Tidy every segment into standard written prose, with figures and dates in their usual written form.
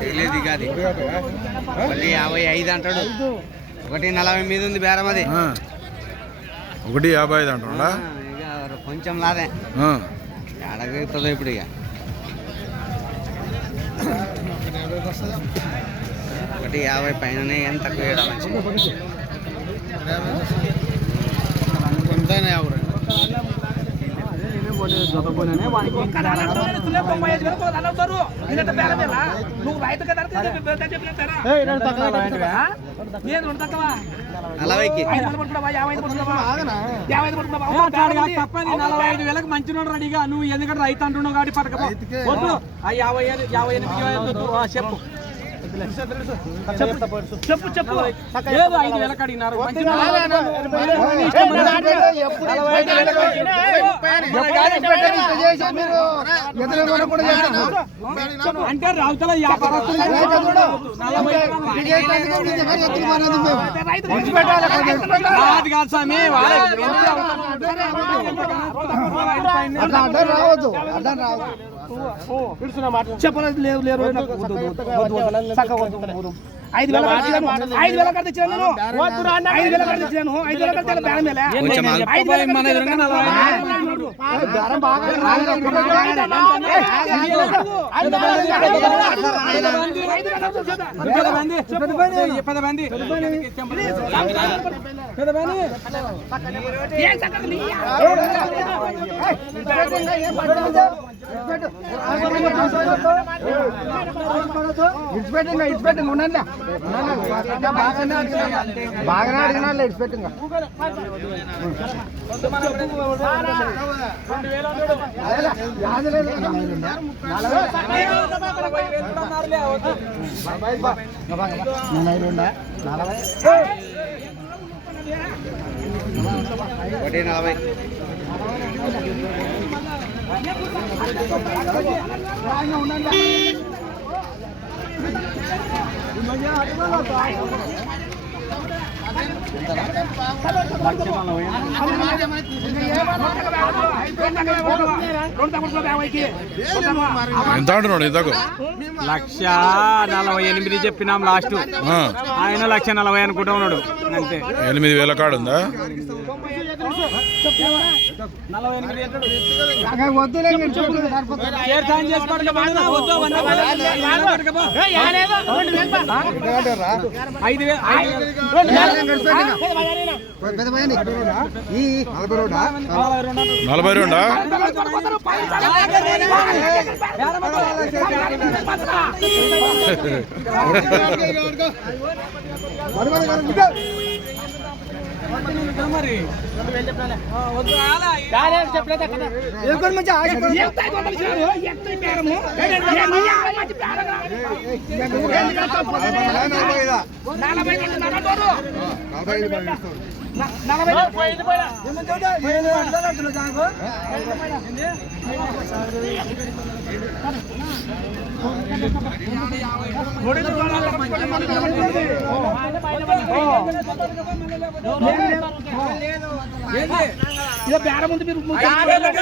తెలియదు కాదు మళ్ళీ 55 అంటాడు. 140 మీద ఉంది బేరం అది. 155 అంటాడా? ఇక కొంచెం లాదే ఎడగలుగుతుందో ఇప్పుడు. ఇక 150 పైననే ఏం తక్కువ వేయడం మంచి రెడీగా నువ్వు ఎందుకంటే రైతు అంటున్నావు కాబట్టి పడకపో 58 చెప్పు చెప్పు చెప్పు. 5,000 అడిగినారు. అంటే రావుతల వ్యాపారస్తులు కాదు స్వామి. చెప్పలేదు లేవు లేరు 5,000 కట్టించాను. 5,000 కట్టించాను. 5,000 కట్టాలి బేరం మీద. బాగానే అడిగినా ఇడిచిపెట్టింగ్ ఎంత అంటున్నాడు? ఇంతకు 1,48,000 చెప్పినాం లాస్ట్. ఆయన 1,40,000 అనుకుంటా ఉన్నాడు. అంతే 8,000 కాడు ఉందా? నలభై రెండా? మరి బేరముంది మీరు 5,000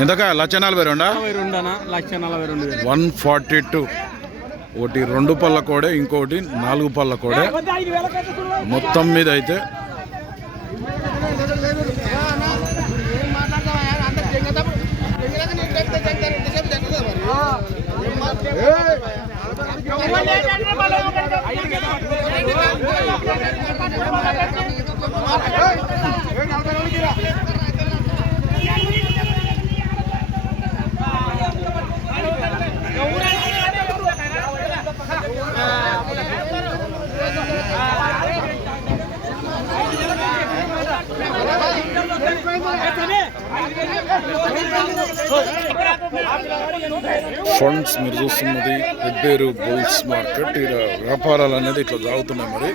ఎంతకా? 1,42 142. ఒకటి 2 పళ్ళ కోడే, ఇంకోటి 4 పళ్ళ కోడే. మొత్తం మీద అయితే ఫండ్స్ మీరు చూస్తున్నది పెబ్బేరు బుల్స్ మార్కెట్. ఇలా వ్యాపారాలు అనేది ఇట్లా సాగుతున్నాయి. మరి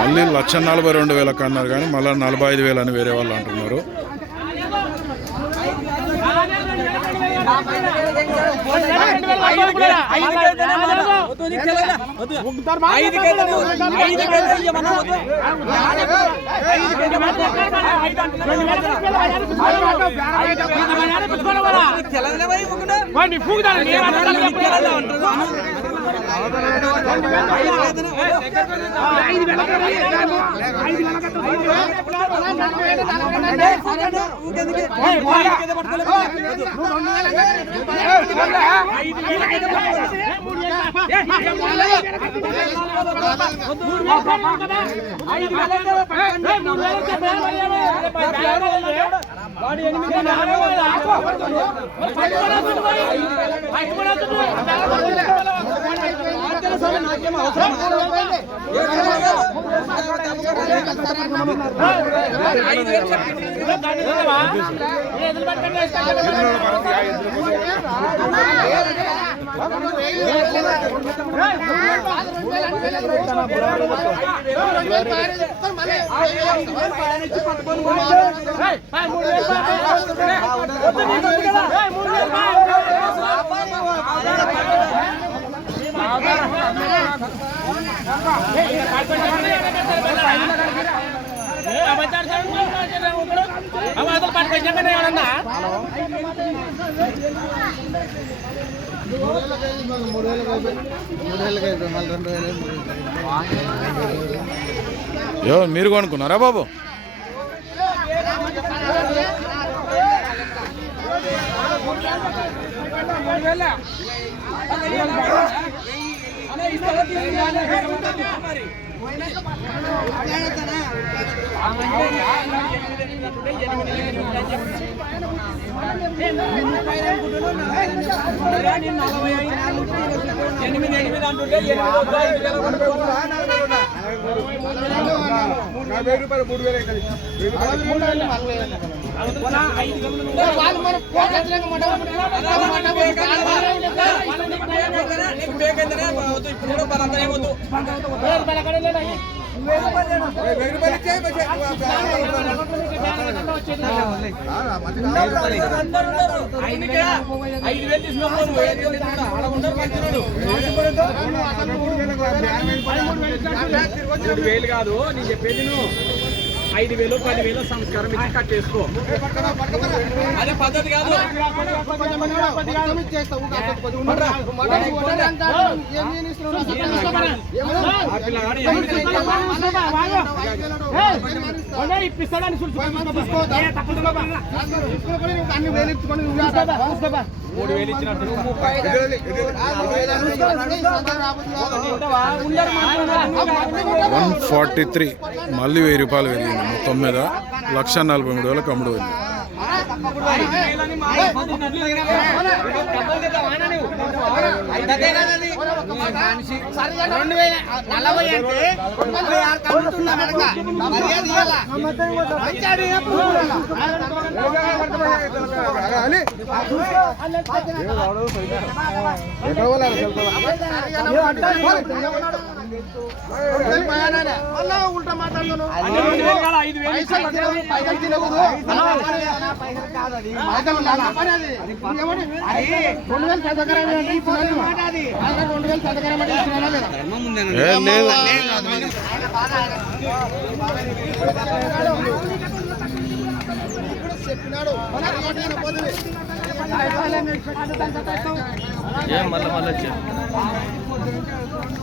మళ్ళీ 1,42,000 అన్నారు కానీ మళ్ళీ 45,000 అని వేరే వాళ్ళు అంటున్నారు. మీరు కొనుక్కున్నారా బాబు? కాదు నేను చెప్పేది నువ్వు 5,000 10,000 సంస్కారం ఇచ్చి కట్టేసుకో. అదే పద్ధతి కాదు. ఇప్పిస్తాడని 3,000 ఇచ్చినట్టు 143 మళ్ళీ 1,000 రూపాయలు పెరిగింది. మొత్తం మీద 1,43,000 అమ్ముడు పోయింది.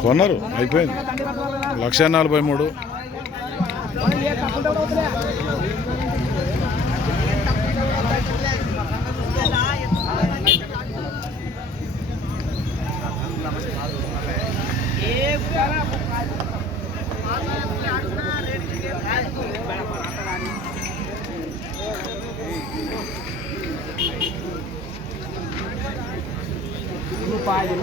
కొన్నారు అయిపోయింది 1,43,000. రూపాయలు